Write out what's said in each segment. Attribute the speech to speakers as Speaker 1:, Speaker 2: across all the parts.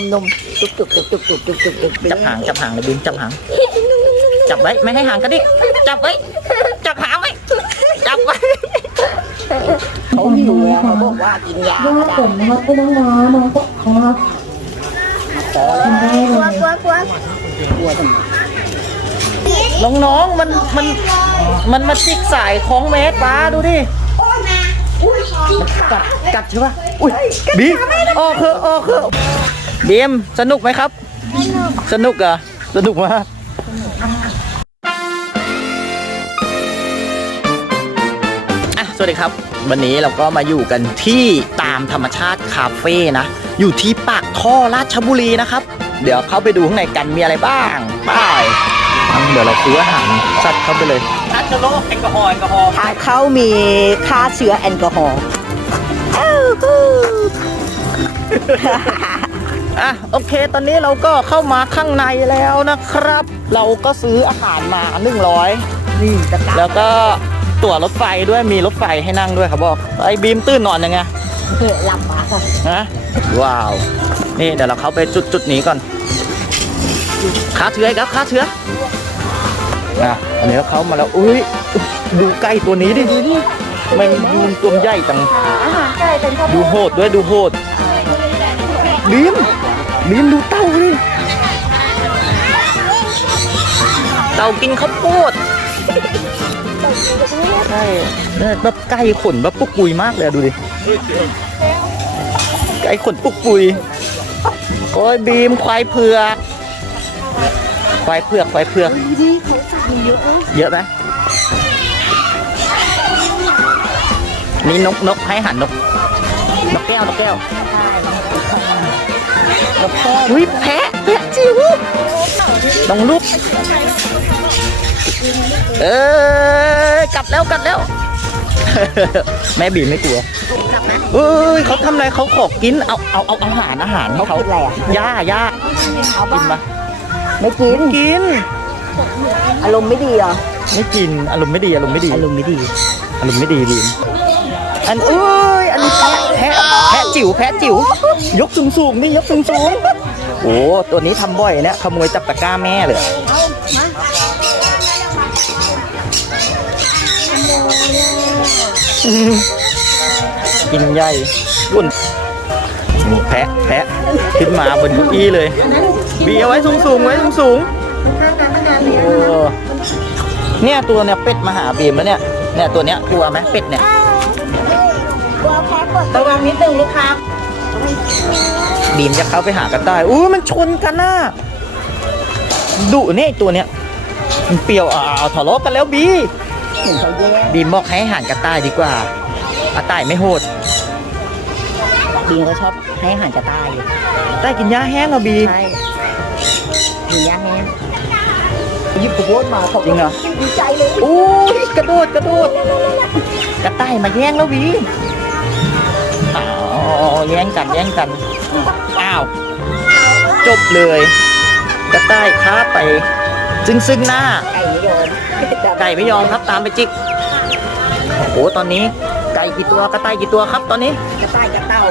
Speaker 1: มนมตุกตุกตุกตุกตุกตุกตุกตุก
Speaker 2: จับหางจับหางเลยบิมจับหาง จับไว้ไม่ให้หางกระดิกจับไว้จับหางไว้จับไว้
Speaker 1: เขาหิวแล้วเขาบอกว่ากินยา
Speaker 3: ย่า
Speaker 1: ได้
Speaker 3: ผมนะครับไม่ต้องน้าน้องก็ครับ
Speaker 1: ขอแล้ว
Speaker 3: กินได้เลย
Speaker 1: กลัวทำไม
Speaker 2: น้องๆมันมันมันมาจิกสายของเมตรป้าดูดิกัดกัดใช่ปะอุ้ยบีมออกเถอะออกเถอะ บีมสนุกไหมครับ สนุกเหรอสนุกมากอะสวัสดีครับ วันนี้เราก็มาอยู่กันที่ตามธรรมชาติคาเฟ่นะ อยู่ที่ปากท่อราชบุรีนะครับ เดี๋ยวเข้าไปดูข้างในกันมีอะไรบ้างไป้ายเดี๋ยวเราซื้ออาหารสัตว์เข้าไปเลยคัดโลกแอลกอฮอล์แอลกอฮอล์
Speaker 1: ถ้าเขามีค่าเชื้อแอลกอฮอล์ อ้าวฮู้
Speaker 2: อะโอเค ตอนนี้เราก็เข้ามาข้างในแล้วนะครับ เราก็ซื้ออาหารมา100
Speaker 1: นี่ตะกร้า
Speaker 2: แล้วก็ตั๋วรถไฟด้วยมีรถไฟให้นั่งด้วยครับบอกไอ้บีมตื้นนอนยังไง
Speaker 1: เพื่อลำมาค่ะ
Speaker 2: นะว้าว นี่เดี๋ยวเราเข้าไปจุดจุดนี้ก่อนฆ่าเชื้อครับฆ่าเชื้ออะอันนี้เราเข้ามาแล้วอุ้ยดูไก่ตัวนี้ดิมันยูนตัวใหญ่จัง
Speaker 1: อาหารไก่เป็นข้าว
Speaker 2: ดูโหดด้วยดูโหดบีม บีมดูเต่าดิเต่ากินข้าวโพดใช่เนี่ยแบบไก่ขนแบบปุกปุยมากเลยอะดูดิไก่ขนปุกปุยโอ้ยบีมควายเผือกควายเผือกควายเผือก
Speaker 1: ที่เขาสั่งเยอะ
Speaker 2: เยอะไหมนี่นกนกให้อาหันนกนกแก้วนกแก้ว
Speaker 1: แล้ วก็
Speaker 2: อุ้ยแพะแพะจิ๋วลองลูกเออกลับแล้วกลับแล้ว แม่บีไม่กลัวเอ้ยเขาทำอะไรเขาขอกินเอาเอาเอาอาหารอาหารให้เขา
Speaker 1: อะไรอะ
Speaker 2: ย่าย่า
Speaker 1: เอา
Speaker 2: กิ
Speaker 1: บ้าน
Speaker 2: ปะ
Speaker 1: ไม่กิน
Speaker 2: กิน
Speaker 1: อารมณ์ไม่ดีเหรอ
Speaker 2: ไม่กินอารมณ์ไม่ดีอารมณ์ไม่ดี
Speaker 1: อารมณ์ไม่ดี
Speaker 2: อารมณ์ไม่ดีบีมอันเอ้ยอันนี้แพะแพะแพะ จิ๋วแพะจิ๋ว ยกสูงสูงนี่ยกสูงสูงโอ้ตัวนี้ทำบ่อยเนี่ยขโมยจับตะกร้าแม่เลยอืมกินใหญ่รุ่นนี่แพะแพะขึ้นมาบนเก้าอี้เลย บีเอาไว้สูงสูงไว้สูงสูงโอ้เนี่ยตัวเนี่ยเป็ดมาหาบีมแล้วเนี่ยเนี่ยตัวเนี้ยกลัวไหมเป็ดเนี่ย
Speaker 1: ระวังนิดนึงลูกค้า
Speaker 2: บีมจะเข้าไปหากระต่ายอู้มันชนกันน่ะดุเนี่ยไอ้ตัวเนี้ยมันเปรียวอ่าวทะเลาะกันแล้วบี
Speaker 1: เห็นเขาแย่
Speaker 2: บีมบอกให้อาหารกระต่ายดีกว่ากระต่ายไม่โหด
Speaker 1: บิงเขาชอบให้อาหารกระต่ายอยู่
Speaker 2: กระต่ายกินหญ้าแห้งเหรอะบี
Speaker 1: ใช่มีย่าแห้งหยิบกระโปรงมาเขา
Speaker 2: จริงเหรอ
Speaker 1: ดีใจเลย
Speaker 2: อู้ยกระโดดกระโดดกระต่ายมาแย่งแล้วบีอ้าว แย่งกันแย่งกัน อ้าว จบเลย กระต่ายค้าไป ซึ่งซึ่งหน้า
Speaker 1: ไก่ไม่ยอม
Speaker 2: ไก่ไม่ยอมครับตามไปจิก โอ้โหตอนนี้ ไก่กี่ตัวกระต่ายกี่ตัวครับตอนนี้
Speaker 1: กระต่ายกระเต่า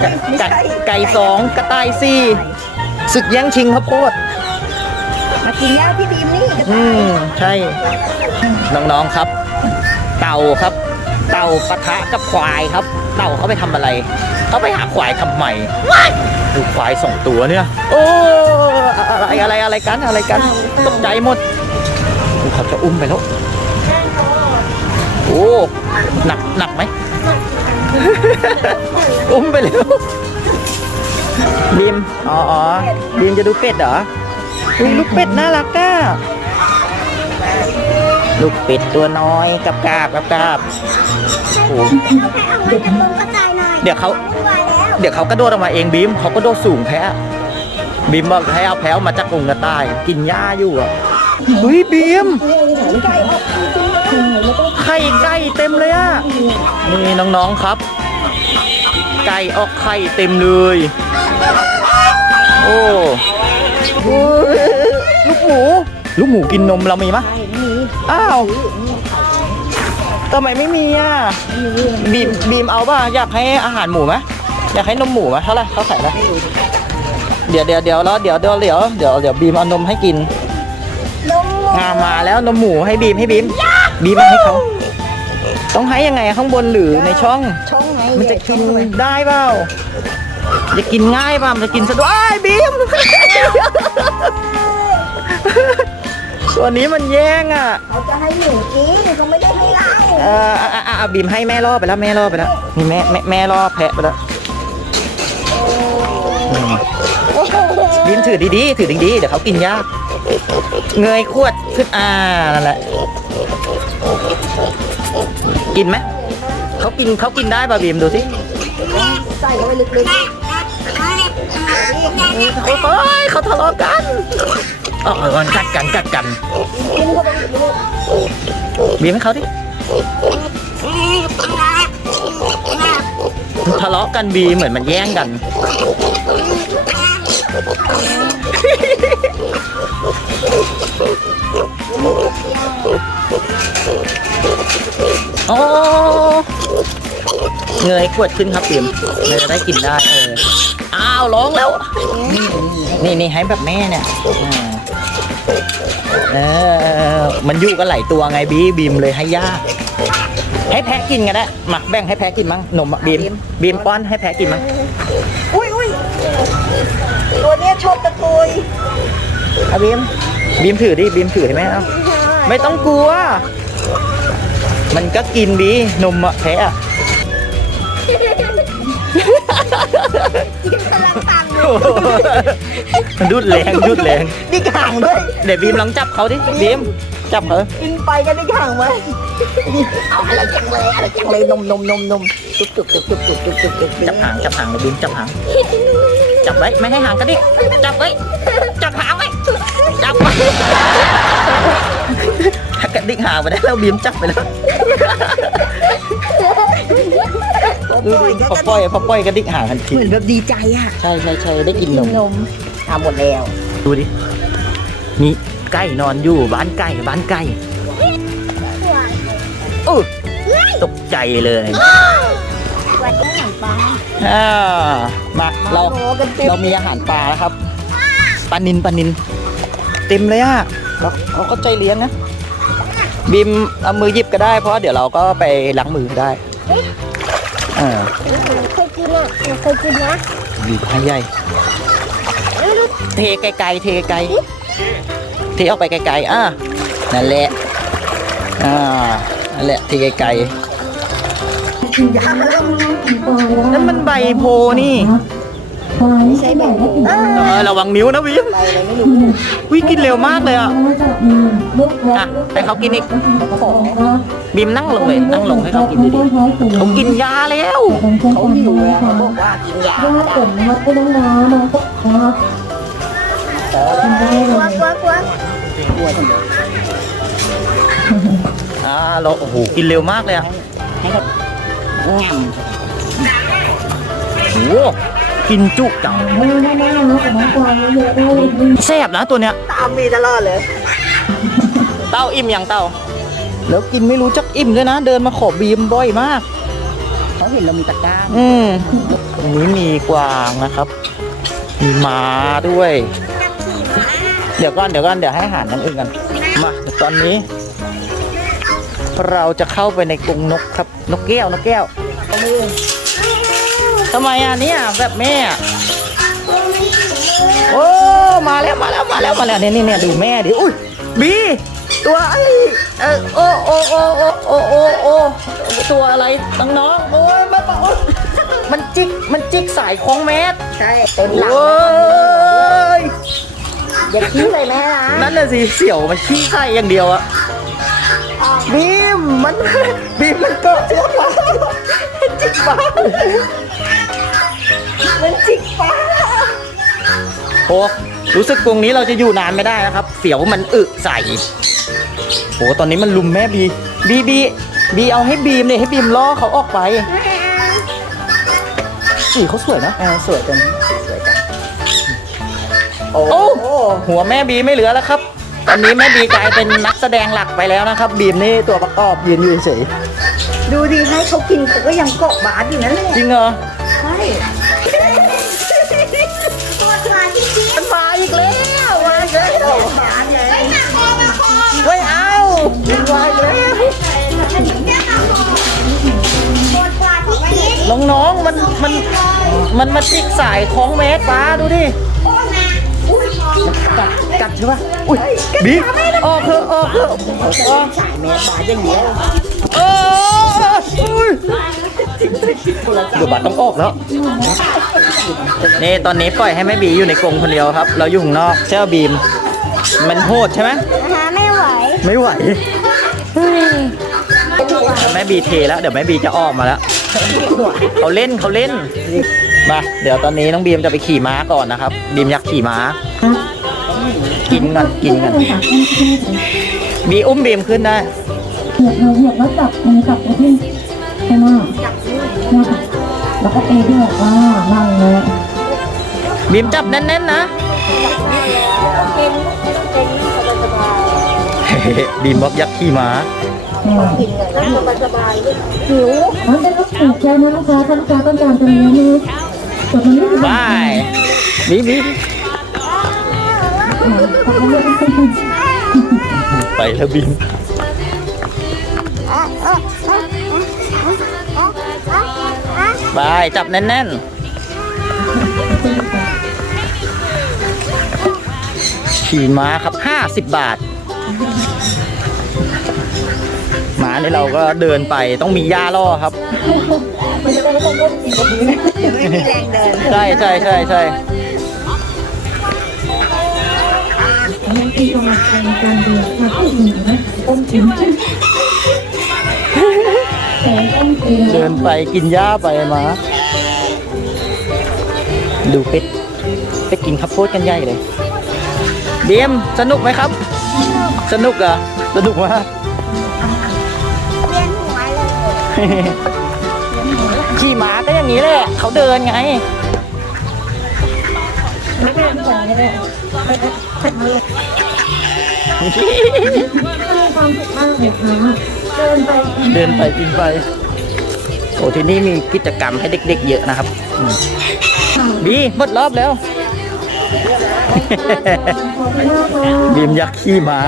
Speaker 2: ไก่
Speaker 1: ไม่ใช่
Speaker 2: ไก่ไก่สองกระต่ายสี่ศึกแย่งชิงข้าวโพด
Speaker 1: มากินย่าพี่บีมนี่กระ
Speaker 2: อื
Speaker 1: ต่าย
Speaker 2: มใช่ น้องๆครับ เต่าครับ เต่าปะทะกับควายครับ เต่าเขาไปทำอะไร เขาไปหาควายทำไมดูควายสองตัวเนี่ย โอ้อะไรอะไรอะไรกันอะไรกันตกใจหมดดูเขาจะอุ้มไปแล้ว โอ้หนักหนักไหมอุ้มไปเร็วบีมอ๋ออ๋อบีมจะดูเป็ดเหรออุ้ยลูกเป็ดน่ารักอะลูกเป็ดตัวน้อยกับกาบกับกาบโอ้เดี๋ยวเขาเดี๋ยวเขากระโดดออกมาเองบีมเขากระโดดสูงแพ้บีมบอกให้เอาแพ้มาจากกรงกระต่าย กินหญ้าอยู่อะเฮ้ยบีมไข่ไก่เต็มเลยอะนี่น้องๆครับ ไก่ออกไข่เต็มเลย โอ้ลูกหมู ลูกหมูกินนมเรามีม
Speaker 1: ไม่มี
Speaker 2: อ้าว ทำไมไม่มีอะบีมบีมเอาป่ะอยากให้อาหารหมูไหมอยากให้นมหมูไหมเท่าไหร่เขาขายอะไรเดี๋ยวเดี๋ยวเดี๋ยวแล้วเดี๋ยวเดี๋ยวเดี๋ยวเดี๋ยวเดี๋ยวบีมเอานมให้กิน
Speaker 1: นม
Speaker 2: อ่ามาแล้วนมหมูให้บีมให้บีมบีมมาให้เขาต้องให้ยังไงข้างบนหรือในช่อง
Speaker 1: ช่องไง
Speaker 2: มันจะกินได้เปล่าจะกินง่ายเปล่ามันจะกินสะดวกอ้ายบีม ตัวนี้มันแย่งอะ
Speaker 1: เขาจะให้หนูกินเขาไม่ได้ให้เรา
Speaker 2: เอออะอะอะบีมให้แม่ล่อไปแล้วแม่ล่อไปแล้วนี่แม่แม่แม่ล่อแพะไปแล้วอืมบีมถือดีๆถือดีๆเดี๋ยวเขากินยากเงยขวดขึ้นอ่านั่นแหละกินไหมเขากินเขากินได้ป่ะบีมดูสิ
Speaker 1: ใส่เข้าไปลึก
Speaker 2: โอ้ยเขาทะเลาะกัน เออกัดกันกัดกัน
Speaker 1: กินเข้าไปลึก
Speaker 2: บีมให้เขาดิทะเลาะกันบีเหมือนมันแย่งกันโอ้เงยขวดขึ้นครับบีมเราจะได้กินได้เอออ้าวร้องแล้ว นี่นี่ให้แบบแม่เนี่ยอ่า เออ มันอยู่กันหลายตัวไงบีบีมเลยให้ยากให้แพะกินกันได้มาแบ่งให้แพะกินมั้งนมอะบีมบีมป้อนให้แพะกินมั้ง
Speaker 1: ๆอุ้ยอุ้ยตัวเนี้ยชอบตะกุย
Speaker 2: เอาบีมบีมถือดิบีมถือให้แม่เอาไม่ต้องกลัว มันก็กินบีนมอะแพะ อะ
Speaker 1: กำลังตัง
Speaker 2: โอ้โหมันดุดแรงดุดแรง
Speaker 1: ดิห่างด้วย
Speaker 2: เดี๋ยวบีมลองจับเขาดิบีมจับเขา
Speaker 1: กินไปกันดิห่างไหมเอาอะไรจังเลยอะไรจังเลยนมนมนมนมจุบจุบจุบจุบจุบจุบจุบจุบ
Speaker 2: จับหางจับหางเดี๋ยวบีมจับหางจับไว้ไม่ให้หางกันดิจับไว้จับหางไว้จับไว้ถ้ากระดิกหางไปได้แล้วบีมจับไปแล้ว ดูดิพอปล่อยพอปล่อยกระดิกหางทันที
Speaker 1: เหมือนแบบดีใจอะ
Speaker 2: ใช่ใช่ใช่ได้กินนม
Speaker 1: นมทำหมดแล้ว
Speaker 2: ดูดิมีไก่นอนอยู่บ้านไก่บ้านไก่เออตกใจเลย
Speaker 1: วัดได้หนังปลา
Speaker 2: อ่ามาเรา
Speaker 1: โอ้กันเต็ม
Speaker 2: เรามีอาหารปลานะครับปลานินปลานิน เต็มเลยอะเราเราก็ใจเลี้ยงนะบีมเอามือหยิบก็ได้เพราะเดี๋ยวเราก็ไปล้างมือได้ เออ
Speaker 1: เคยกินอะเคยกินนะ
Speaker 2: บีบให้ใหญ่เทไกลๆเทไกลๆเทออกไปไกลๆอะนั่นแหละอ่านั่นแหละเทไกลๆนั่นมันใบโพนี่
Speaker 1: ไม่ใช่แบบนี้
Speaker 2: เออระวังนิ้วนะวิม
Speaker 1: ไปอะไรไม่รู้
Speaker 2: วิกินเร็วมากเลยอะอะให้เขากินอีกบีมนั่งลงเลยนั่งลงให้เขากินดีๆเขากินยาแล้ว
Speaker 1: เขาหิวอะเขาบอกว่ากินยา
Speaker 3: ว่าผมครับก็ต้องน้าน้องก็ครับกินได้เล
Speaker 1: กลัวยกลัวกลัวกลัวทำไม
Speaker 2: อ่าเราโอ้โหกินเร็วมากเลยอะ
Speaker 1: ให้เขาง
Speaker 2: โอ้โห กินจุจัง
Speaker 3: ไม่ไม่ไม่น้องกับน้องกวางเยอะได้เลย
Speaker 2: แซ่บนะตัวเนี้ยำ
Speaker 1: ตามมีตลอดเลย
Speaker 2: เต้าอิ่มยังเต้า แล้วกินไม่รู้จักอิ่มด้วยนะ เดินมาขอบีมบ่อยมาก
Speaker 1: เขาเห็นเรามีตะกร้า
Speaker 2: อืมตรงนี้มีกวางนะครับ มีม้าด้วย เดี๋ยวก่อนเดี๋ยวก่อนเดี๋ยวให้อาหารนั่นอื่นกันมาตอนนี้ เราจะเข้าไปในกรงนกครับ นกแก้วนกแก้ว ทำไมอะเนี่ยแบบแม่อะโอ้มาแล้วมาแล้วมาแล้วมาแล้วเนี่ยนี่เนี่ยดูแม่ดิอุ้ยบีตัวไอ้เออโอ้โอ้โอ้โอ้โอ้โอ้โอ้ตัวอะไรน้องๆโอ้ยมาปะโอ๊ยมันจิกมันจิกสายคล้องแมส
Speaker 1: ใช่เต็มหลัง
Speaker 2: โอ้ย
Speaker 1: อย่าขี้เลยแม่นะ
Speaker 2: นั่นน่ะสิเสี่ยวมันขี้ไข่อย่างเดียวอะบีมมันบีมมันเกาะเชือกมาจิกปา
Speaker 1: มันจิกฟ้า
Speaker 2: โอ้รู้สึกกรงนี้เราจะอยู่นานไม่ได้นะครับ เสียวมันอึใส่โอ้ตอนนี้มันลุมแม่บี บีบีบีเอาให้บีมเนี่ยให้บีมล่อเขาออกไปสีเขาสวยนะ
Speaker 1: เออสวยจังสวยจังโอ้
Speaker 2: โอ้หัวแม่บีไม่เหลือแล้วครับ ตอนนี้แม่บีกลายเป็นนักแสดงหลักไปแล้วนะครับ บีมนี่ตัวประกอบยืนอยู่เฉย
Speaker 1: ดูดิให้เขากินเขาก็ยังเกาะบาสอยู่นั่นแหละ
Speaker 2: จริงเหรอ
Speaker 1: ใช่ วายแล้ว
Speaker 2: น้องๆมันมันมันมาจิกสายของแมสป้าดูดิ
Speaker 1: กัดกัดใช่ปะอุ้ย
Speaker 2: บีออกเถอะออกเถอะออก
Speaker 1: สายแม่บาอย่างเงี้ย
Speaker 2: เอออุ้ยเดี๋ยวบัตรต้องออกแล้วนี่ตอนนี้ปล่อยให้แม่บีอยู่ในกรงคนเดียวครับ เราอยู่ข้างนอกใช่ไหมบีม มันโหดใช่ไหม
Speaker 3: ไม่ไหว
Speaker 2: ไม่ไหว แม่บีเทแล้วเดี๋ยวแม่บีจะออกมาแล้วเขาเล่นเขาเล่นมาเดี๋ยวตอนนี้น้องบีมจะไปขี่ม้าก่อนนะครับ บีมอยากขี่ม้า กินก่อนกินกันบีอุ้มบีมขึ้นได้
Speaker 3: เหยียบเราเหยียบแล้วจับมือจับไปที่ข้างหน้าแล้วก็เอที่บอกว่านั่งเลย
Speaker 2: บีมจับแน่นๆนะบีมเป็น บีมบอกอยากขี่ม้า
Speaker 3: หิวมันเป็นลูกผูกแค่นะลูกค้าถ้าลูกค้าต้องการจะเลี้ยงนะแต่มันไม่ได้
Speaker 2: บายบีบีไปแล้วบีมบายจับแน่นๆขี่ม้าครับ 50 บาท ม้านี่เราก็เดินไปต้องมีย่าล่อครับ
Speaker 1: ไม่มีแรงเดิน
Speaker 2: ใช่ใช่ใช่ใช่
Speaker 3: ยังเป็นกำลังใจในการเดินค่ะผู้หญิงนะต้มจิ้มแต่ต้มจิ้ม
Speaker 2: เดินไปกินหญ้าไปมา ดูเป็ดไปกินข้าวโพดกันใหญ่เลยเบียมสนุกไหมครับ สนุกเหรอสนุกมาก ขี่ม้าก็อย่างนี้แหละเขาเดินไง
Speaker 3: ไม่เป็นไรเลยมีความสุขมากเลยค่ะเดินไป
Speaker 2: เดินไปกินไปโอ้ที่นี่มีกิจกรรมให้เด็ก ๆ เยอะนะครับอืมบีหมดรอบแล้ว บีมอยากขี่ม้า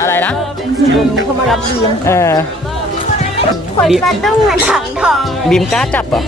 Speaker 2: อะไรนะ
Speaker 1: เขามารับเบียง
Speaker 2: เออ
Speaker 3: คนปะตุ้งมันถังทอง
Speaker 2: บีมกล้าจับเหรอ